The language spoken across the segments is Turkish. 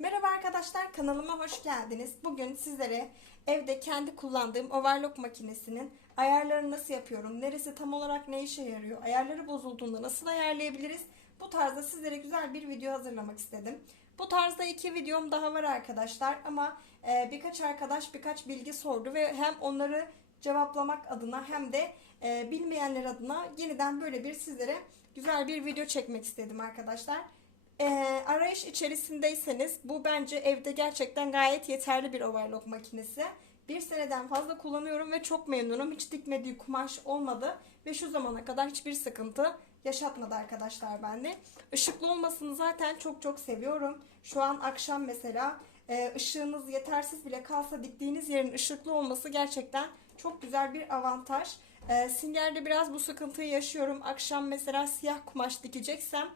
Merhaba arkadaşlar kanalıma hoş geldiniz. Bugün sizlere evde kendi kullandığım overlock makinesinin ayarlarını nasıl yapıyorum, neresi tam olarak ne işe yarıyor, ayarları bozulduğunda nasıl ayarlayabiliriz bu tarzda sizlere güzel bir video hazırlamak istedim. Bu tarzda iki videom daha var arkadaşlar ama e, birkaç arkadaş birkaç bilgi sordu ve hem onları cevaplamak adına hem de e, bilmeyenler adına yeniden böyle bir sizlere güzel bir video çekmek istedim arkadaşlar. E, arayış içerisindeyseniz bu bence evde gerçekten gayet yeterli bir overlock makinesi. Bir seneden fazla kullanıyorum ve çok memnunum. Hiç dikmediği kumaş olmadı ve şu zamana kadar hiçbir sıkıntı yaşatmadı arkadaşlar bende. Işıklı olmasını zaten çok çok seviyorum. Şu an akşam mesela e, ışığınız yetersiz bile kalsa diktiğiniz yerin ışıklı olması gerçekten çok güzel bir avantaj. E, Singer'de biraz bu sıkıntıyı yaşıyorum. Akşam mesela siyah kumaş dikeceksem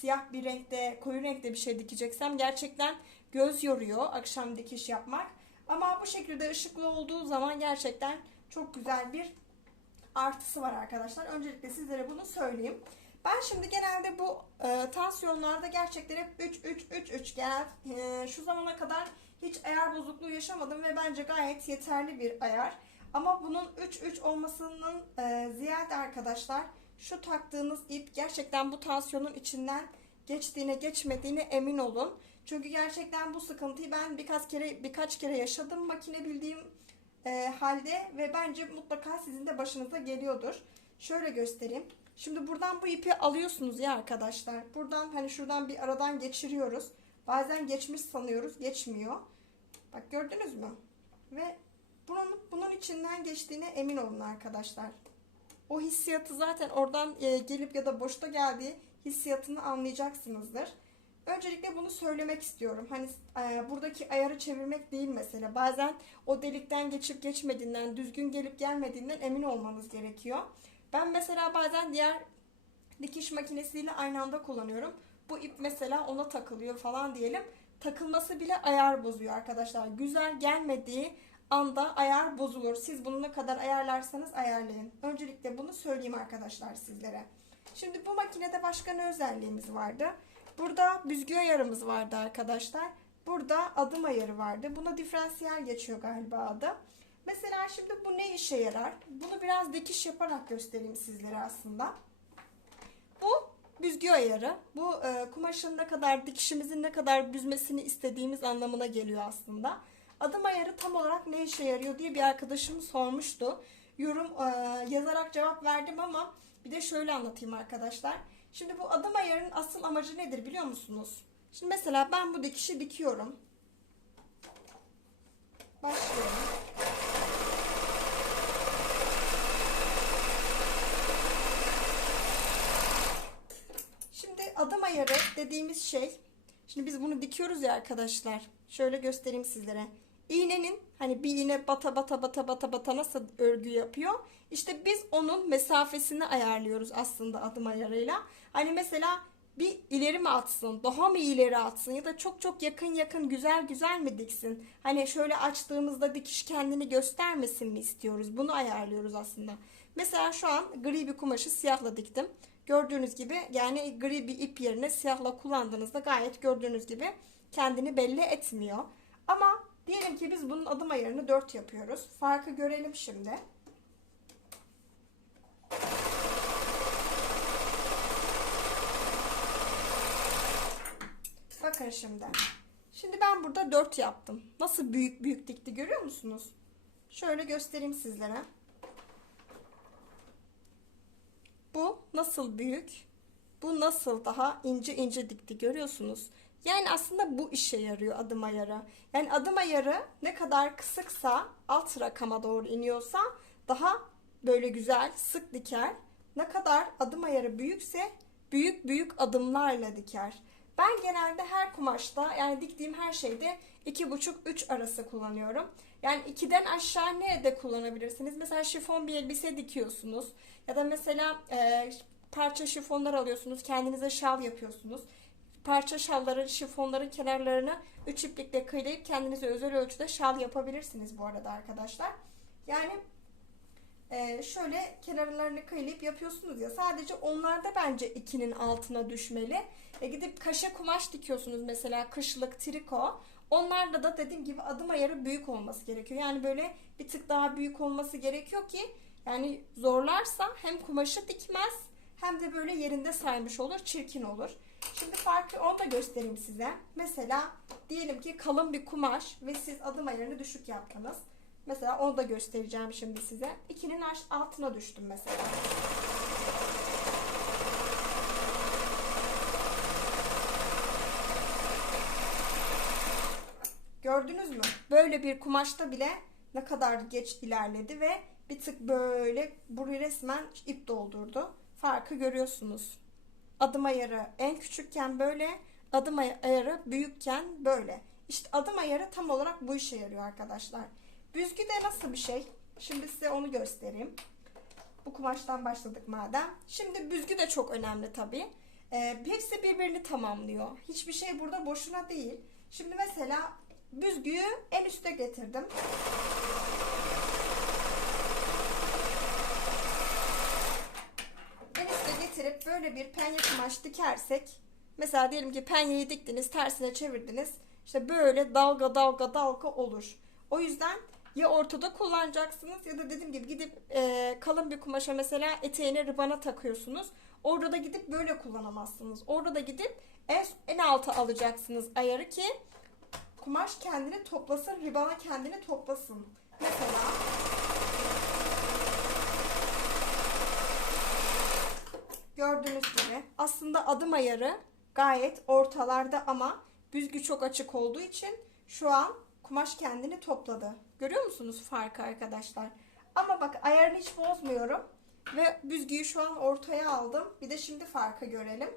siyah bir renkte, koyu renkte bir şey dikeceksem gerçekten göz yoruyor akşam dikiş yapmak. Ama bu şekilde ışıklı olduğu zaman gerçekten çok güzel bir artısı var arkadaşlar. Öncelikle sizlere bunu söyleyeyim. Ben şimdi genelde bu e, tansiyonlarda gerçekten hep 3 3 3 3 genel e, şu zamana kadar hiç ayar bozukluğu yaşamadım ve bence gayet yeterli bir ayar. Ama bunun 3 3 olmasının e, ziyade arkadaşlar şu taktığınız ip gerçekten bu tansiyonun içinden geçtiğine geçmediğine emin olun. Çünkü gerçekten bu sıkıntıyı ben birkaç kere birkaç kere yaşadım makine bildiğim e, halde ve bence mutlaka sizin de başınıza geliyordur. Şöyle göstereyim. Şimdi buradan bu ipi alıyorsunuz ya arkadaşlar. Buradan hani şuradan bir aradan geçiriyoruz. Bazen geçmiş sanıyoruz, geçmiyor. Bak gördünüz mü? Ve bunun bunun içinden geçtiğine emin olun arkadaşlar. O hissiyatı zaten oradan e, gelip ya da boşta geldiği hissiyatını anlayacaksınızdır. Öncelikle bunu söylemek istiyorum. Hani e, buradaki ayarı çevirmek değil mesela. Bazen o delikten geçip geçmediğinden, düzgün gelip gelmediğinden emin olmanız gerekiyor. Ben mesela bazen diğer dikiş makinesiyle aynı anda kullanıyorum. Bu ip mesela ona takılıyor falan diyelim. Takılması bile ayar bozuyor arkadaşlar. Güzel gelmediği anda ayar bozulur. Siz bunu ne kadar ayarlarsanız ayarlayın. Öncelikle bunu söyleyeyim arkadaşlar sizlere. Şimdi bu makinede başka ne özelliğimiz vardı? Burada büzgü ayarımız vardı arkadaşlar. Burada adım ayarı vardı. Buna diferansiyel geçiyor galiba adı. Mesela şimdi bu ne işe yarar? Bunu biraz dikiş yaparak göstereyim sizlere aslında. Bu büzgü ayarı. Bu e, kumaşın ne kadar dikişimizin ne kadar büzmesini istediğimiz anlamına geliyor aslında. Adım ayarı tam olarak ne işe yarıyor diye bir arkadaşım sormuştu. Yorum e, yazarak cevap verdim ama bir de şöyle anlatayım arkadaşlar. Şimdi bu adım ayarının asıl amacı nedir biliyor musunuz? Şimdi mesela ben bu dikişi dikiyorum. Başlıyorum. Şimdi adım ayarı dediğimiz şey Şimdi biz bunu dikiyoruz ya arkadaşlar. Şöyle göstereyim sizlere. İğnenin hani bir iğne bata bata bata bata bata nasıl örgü yapıyor? İşte biz onun mesafesini ayarlıyoruz aslında adım ayarıyla. Hani mesela bir ileri mi atsın, daha mı ileri atsın ya da çok çok yakın yakın güzel güzel mi diksin? Hani şöyle açtığımızda dikiş kendini göstermesin mi istiyoruz? Bunu ayarlıyoruz aslında. Mesela şu an gri bir kumaşı siyahla diktim. Gördüğünüz gibi yani gri bir ip yerine siyahla kullandığınızda gayet gördüğünüz gibi kendini belli etmiyor. Ama diyelim ki biz bunun adım ayarını 4 yapıyoruz. Farkı görelim şimdi. Bakın şimdi. Şimdi ben burada 4 yaptım. Nasıl büyük büyük dikti görüyor musunuz? Şöyle göstereyim sizlere. Bu nasıl büyük? Bu nasıl daha ince ince dikti görüyorsunuz. Yani aslında bu işe yarıyor adım ayarı. Yani adım ayarı ne kadar kısıksa alt rakama doğru iniyorsa daha böyle güzel sık diker. Ne kadar adım ayarı büyükse büyük büyük adımlarla diker. Ben genelde her kumaşta yani diktiğim her şeyde 2,5-3 arası kullanıyorum. Yani 2'den aşağı nerede kullanabilirsiniz? Mesela şifon bir elbise dikiyorsunuz. Ya da mesela e, parça şifonlar alıyorsunuz. Kendinize şal yapıyorsunuz. Parça şalların, şifonların kenarlarını 3 iplikle kıylayıp kendinize özel ölçüde şal yapabilirsiniz bu arada arkadaşlar. Yani e, şöyle kenarlarını kıyılayıp yapıyorsunuz ya sadece onlarda bence 2'nin altına düşmeli. E, gidip kaşe kumaş dikiyorsunuz mesela kışlık triko. Onlarda da dediğim gibi adım ayarı büyük olması gerekiyor. Yani böyle bir tık daha büyük olması gerekiyor ki yani zorlarsa hem kumaşı dikmez hem de böyle yerinde saymış olur, çirkin olur. Şimdi farkı onu da göstereyim size. Mesela diyelim ki kalın bir kumaş ve siz adım ayarını düşük yaptınız. Mesela onu da göstereceğim şimdi size. İkinin aş- altına düştüm mesela. Gördünüz mü? Böyle bir kumaşta bile ne kadar geç ilerledi ve bir tık böyle burayı resmen ip doldurdu. Farkı görüyorsunuz. Adım ayarı en küçükken böyle, adım ay- ayarı büyükken böyle. İşte adım ayarı tam olarak bu işe yarıyor arkadaşlar. Büzgü de nasıl bir şey? Şimdi size onu göstereyim. Bu kumaştan başladık madem. Şimdi büzgü de çok önemli tabii. Ee, hepsi birbirini tamamlıyor. Hiçbir şey burada boşuna değil. Şimdi mesela büzgüyü en üste getirdim. En üste böyle bir penye kumaş dikersek mesela diyelim ki penyeyi diktiniz tersine çevirdiniz işte böyle dalga dalga dalga olur. O yüzden ya ortada kullanacaksınız ya da dediğim gibi gidip e, kalın bir kumaşa mesela eteğine ribana takıyorsunuz. Orada da gidip böyle kullanamazsınız. Orada da gidip en, en alta alacaksınız ayarı ki kumaş kendini toplasın, ribana kendini toplasın. Mesela gördüğünüz gibi aslında adım ayarı gayet ortalarda ama büzgü çok açık olduğu için şu an kumaş kendini topladı. Görüyor musunuz farkı arkadaşlar? Ama bak ayarını hiç bozmuyorum. Ve büzgüyü şu an ortaya aldım. Bir de şimdi farkı görelim.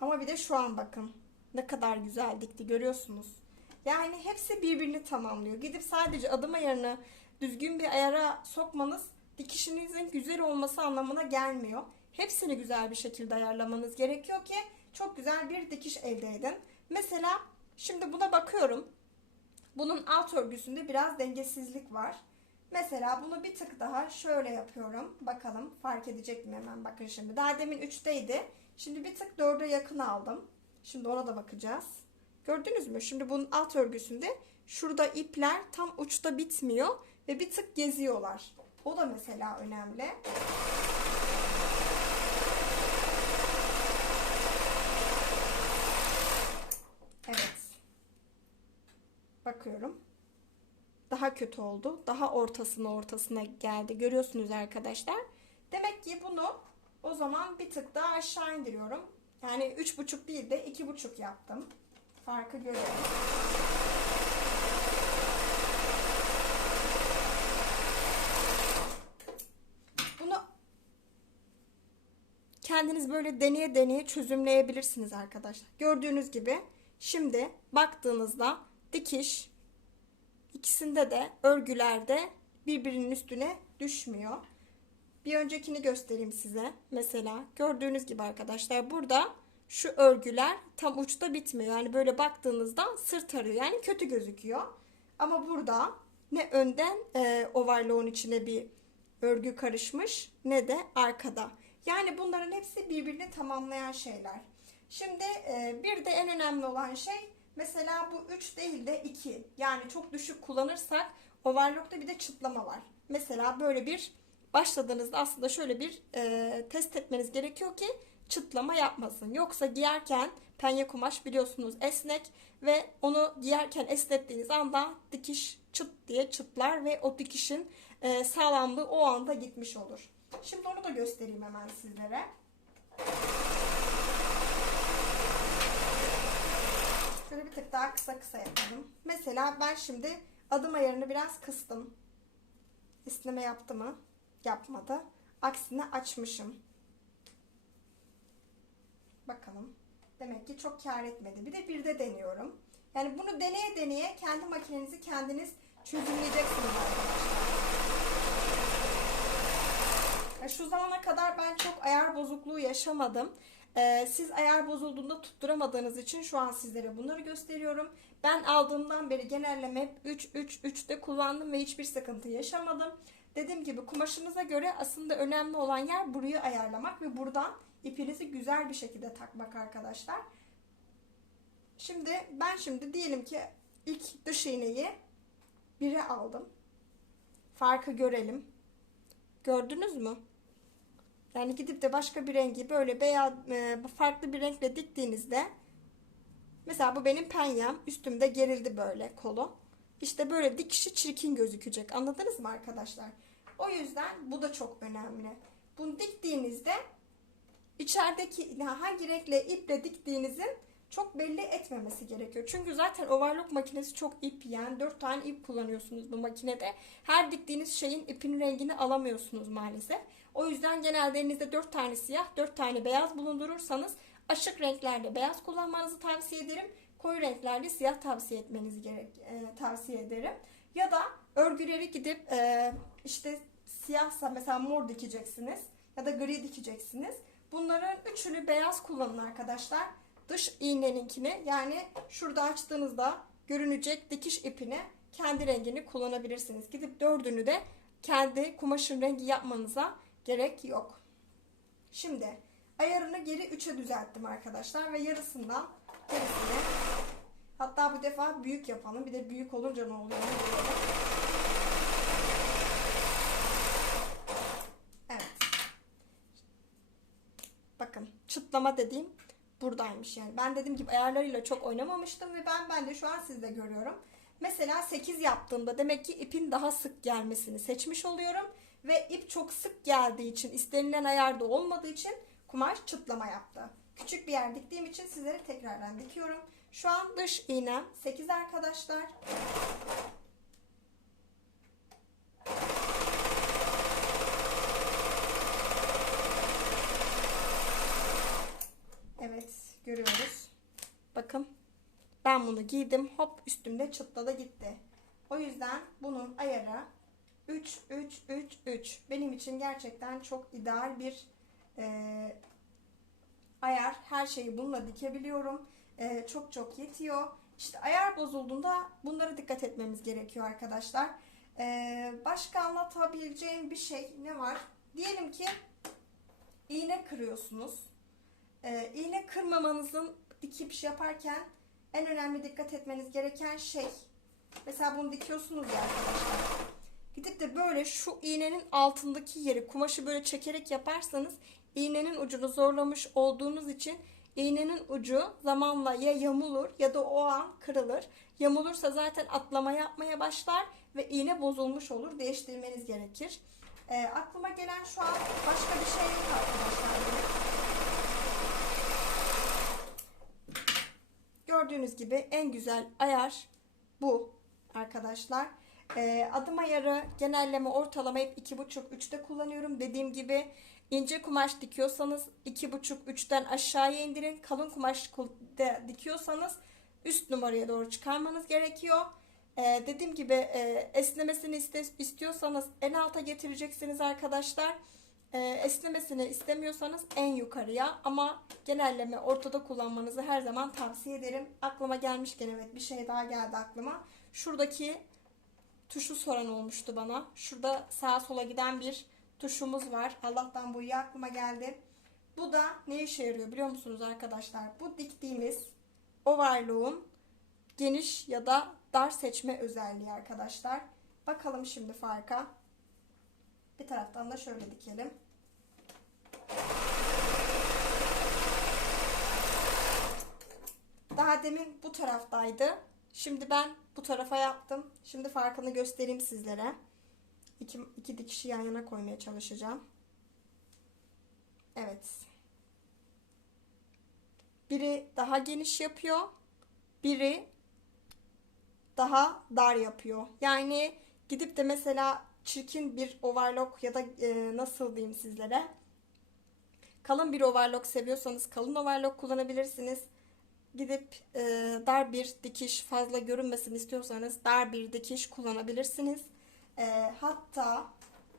Ama bir de şu an bakın. Ne kadar güzel dikti görüyorsunuz. Yani hepsi birbirini tamamlıyor. Gidip sadece adım ayarını düzgün bir ayara sokmanız dikişinizin güzel olması anlamına gelmiyor. Hepsini güzel bir şekilde ayarlamanız gerekiyor ki çok güzel bir dikiş elde edin. Mesela şimdi buna bakıyorum. Bunun alt örgüsünde biraz dengesizlik var. Mesela bunu bir tık daha şöyle yapıyorum. Bakalım fark edecek mi hemen bakın şimdi. Daha demin 3'teydi. Şimdi bir tık 4'e yakın aldım. Şimdi ona da bakacağız. Gördünüz mü? Şimdi bunun alt örgüsünde şurada ipler tam uçta bitmiyor ve bir tık geziyorlar. O da mesela önemli. Evet. Bakıyorum. Daha kötü oldu. Daha ortasına ortasına geldi. Görüyorsunuz arkadaşlar. Demek ki bunu o zaman bir tık daha aşağı indiriyorum. Yani üç buçuk değil de iki buçuk yaptım. Farkı görüyorum. Bunu kendiniz böyle deneye deneye çözümleyebilirsiniz arkadaşlar. Gördüğünüz gibi şimdi baktığınızda dikiş ikisinde de örgülerde birbirinin üstüne düşmüyor. Bir öncekini göstereyim size. Mesela gördüğünüz gibi arkadaşlar burada şu örgüler tam uçta bitmiyor. Yani böyle baktığınızda sırt arıyor. Yani kötü gözüküyor. Ama burada ne önden e, overlock'un içine bir örgü karışmış ne de arkada. Yani bunların hepsi birbirini tamamlayan şeyler. Şimdi e, bir de en önemli olan şey mesela bu 3 değil de 2. Yani çok düşük kullanırsak overlock'ta bir de çıtlama var. Mesela böyle bir başladığınızda aslında şöyle bir e, test etmeniz gerekiyor ki çıtlama yapmasın. Yoksa giyerken penye kumaş biliyorsunuz esnek ve onu giyerken esnettiğiniz anda dikiş çıt diye çıtlar ve o dikişin e, sağlamlığı o anda gitmiş olur. Şimdi onu da göstereyim hemen sizlere. Şöyle bir tık daha kısa kısa yapalım. Mesela ben şimdi adım ayarını biraz kıstım. İsneme yaptı mı? Yapmadı. Aksine açmışım. Bakalım. Demek ki çok kar etmedi. Bir de bir de deniyorum. Yani bunu deneye deneye kendi makinenizi kendiniz çözümleyeceksiniz arkadaşlar. Şu zamana kadar ben çok ayar bozukluğu yaşamadım. Ee, siz ayar bozulduğunda tutturamadığınız için şu an sizlere bunları gösteriyorum. Ben aldığımdan beri genelleme hep 3 3 3'te kullandım ve hiçbir sıkıntı yaşamadım. Dediğim gibi kumaşınıza göre aslında önemli olan yer burayı ayarlamak ve buradan ipinizi güzel bir şekilde takmak arkadaşlar. Şimdi ben şimdi diyelim ki ilk dış iğneyi bire aldım. Farkı görelim. Gördünüz mü? Yani gidip de başka bir rengi böyle beyaz e, farklı bir renkle diktiğinizde mesela bu benim penyem üstümde gerildi böyle kolu. İşte böyle dikişi çirkin gözükecek. Anladınız mı arkadaşlar? O yüzden bu da çok önemli. Bunu diktiğinizde içerideki hangi renkle iple diktiğinizin çok belli etmemesi gerekiyor. Çünkü zaten overlock makinesi çok ip yiyen. 4 tane ip kullanıyorsunuz bu makinede. Her diktiğiniz şeyin ipin rengini alamıyorsunuz maalesef. O yüzden genelde elinizde 4 tane siyah, 4 tane beyaz bulundurursanız açık renklerde beyaz kullanmanızı tavsiye ederim. Koyu renklerde siyah tavsiye etmenizi gerek e, tavsiye ederim. Ya da örgüleri gidip e, işte siyahsa mesela mor dikeceksiniz ya da gri dikeceksiniz. Bunların üçünü beyaz kullanın arkadaşlar. Dış iğneninkini yani şurada açtığınızda görünecek dikiş ipini kendi rengini kullanabilirsiniz. Gidip dördünü de kendi kumaşın rengi yapmanıza gerek yok. Şimdi ayarını geri 3'e düzelttim arkadaşlar ve yarısından gerisini hatta bu defa büyük yapalım. Bir de büyük olunca ne oluyor? onu görelim. Evet. Bakın çıtlama dediğim buradaymış yani. Ben dediğim gibi ayarlarıyla çok oynamamıştım ve ben ben de şu an sizde görüyorum. Mesela 8 yaptığımda demek ki ipin daha sık gelmesini seçmiş oluyorum. Ve ip çok sık geldiği için istenilen ayarda olmadığı için kumaş çıtlama yaptı. Küçük bir yer diktiğim için sizlere tekrardan dikiyorum. Şu an dış iğnem 8 arkadaşlar. Evet görüyoruz. Bakın ben bunu giydim hop üstümde çıtladı gitti. O yüzden bunun ayarı 3 3 3 3 benim için gerçekten çok ideal bir e, ayar. Her şeyi bununla dikebiliyorum. E, çok çok yetiyor. İşte ayar bozulduğunda bunlara dikkat etmemiz gerekiyor arkadaşlar. E, başka anlatabileceğim bir şey ne var? Diyelim ki iğne kırıyorsunuz. E, iğne kırmamanızın dikip şey yaparken en önemli dikkat etmeniz gereken şey mesela bunu dikiyorsunuz ya arkadaşlar Gidip de böyle şu iğnenin altındaki yeri kumaşı böyle çekerek yaparsanız iğnenin ucunu zorlamış olduğunuz için iğnenin ucu zamanla ya yamulur ya da o an kırılır. Yamulursa zaten atlama yapmaya başlar ve iğne bozulmuş olur. Değiştirmeniz gerekir. E, aklıma gelen şu an başka bir şey yok arkadaşlar. Gördüğünüz gibi en güzel ayar bu arkadaşlar. E, adım ayarı genelleme ortalama hep 2,5-3'te kullanıyorum. Dediğim gibi ince kumaş dikiyorsanız 2,5-3'ten aşağıya indirin. Kalın kumaş dikiyorsanız üst numaraya doğru çıkarmanız gerekiyor. Ee, dediğim gibi e, esnemesini istiyorsanız en alta getireceksiniz arkadaşlar. Ee, esnemesini istemiyorsanız en yukarıya ama genelleme ortada kullanmanızı her zaman tavsiye ederim. Aklıma gelmişken evet bir şey daha geldi aklıma. Şuradaki tuşu soran olmuştu bana. Şurada sağa sola giden bir tuşumuz var. Allah'tan bu iyi aklıma geldi. Bu da ne işe yarıyor biliyor musunuz arkadaşlar? Bu diktiğimiz overlock'un geniş ya da dar seçme özelliği arkadaşlar. Bakalım şimdi farka. Bir taraftan da şöyle dikelim. Daha demin bu taraftaydı. Şimdi ben bu tarafa yaptım. Şimdi farkını göstereyim sizlere. İki, iki dikişi yan yana koymaya çalışacağım. Evet. Biri daha geniş yapıyor. Biri daha dar yapıyor. Yani gidip de mesela çirkin bir overlock ya da e, nasıl diyeyim sizlere kalın bir overlock seviyorsanız kalın overlock kullanabilirsiniz gidip e, dar bir dikiş fazla görünmesini istiyorsanız dar bir dikiş kullanabilirsiniz. E, hatta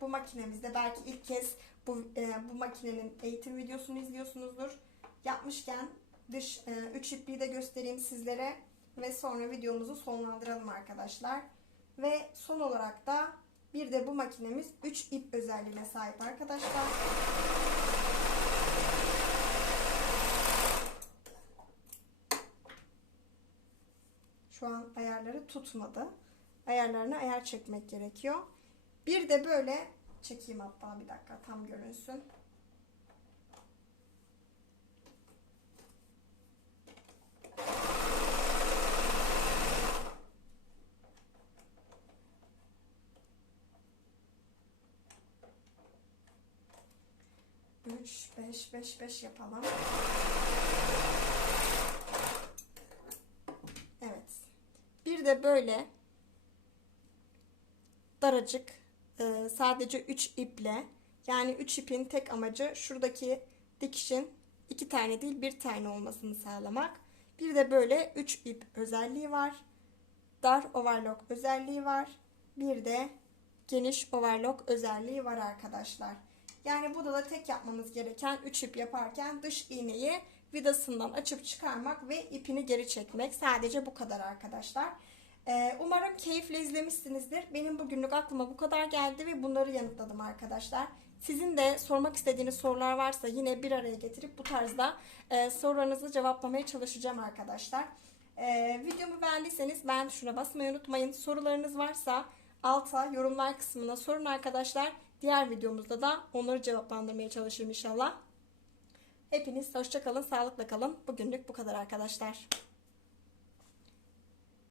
bu makinemizde belki ilk kez bu, e, bu makinenin eğitim videosunu izliyorsunuzdur. Yapmışken dış 3 ipliği de göstereyim sizlere ve sonra videomuzu sonlandıralım arkadaşlar. Ve son olarak da bir de bu makinemiz 3 ip özelliğine sahip arkadaşlar. Şu an ayarları tutmadı. Ayarlarına ayar çekmek gerekiyor. Bir de böyle çekeyim hatta bir dakika tam görünsün. Üç, beş, beş, beş yapalım. Evet. Bir de böyle daracık e, sadece 3 iple yani 3 ipin tek amacı şuradaki dikişin iki tane değil bir tane olmasını sağlamak. Bir de böyle 3 ip özelliği var. Dar overlock özelliği var. Bir de geniş overlock özelliği var arkadaşlar. Yani burada da tek yapmanız gereken 3 ip yaparken dış iğneyi vidasından açıp çıkarmak ve ipini geri çekmek. Sadece bu kadar arkadaşlar. Ee, umarım keyifle izlemişsinizdir. Benim bugünlük aklıma bu kadar geldi ve bunları yanıtladım arkadaşlar. Sizin de sormak istediğiniz sorular varsa yine bir araya getirip bu tarzda e, sorularınızı cevaplamaya çalışacağım arkadaşlar. E, videomu beğendiyseniz beğen tuşuna basmayı unutmayın. Sorularınız varsa alta yorumlar kısmına sorun arkadaşlar. Diğer videomuzda da onları cevaplandırmaya çalışırım inşallah. Hepiniz hoşça kalın, sağlıkla kalın. Bugünlük bu kadar arkadaşlar.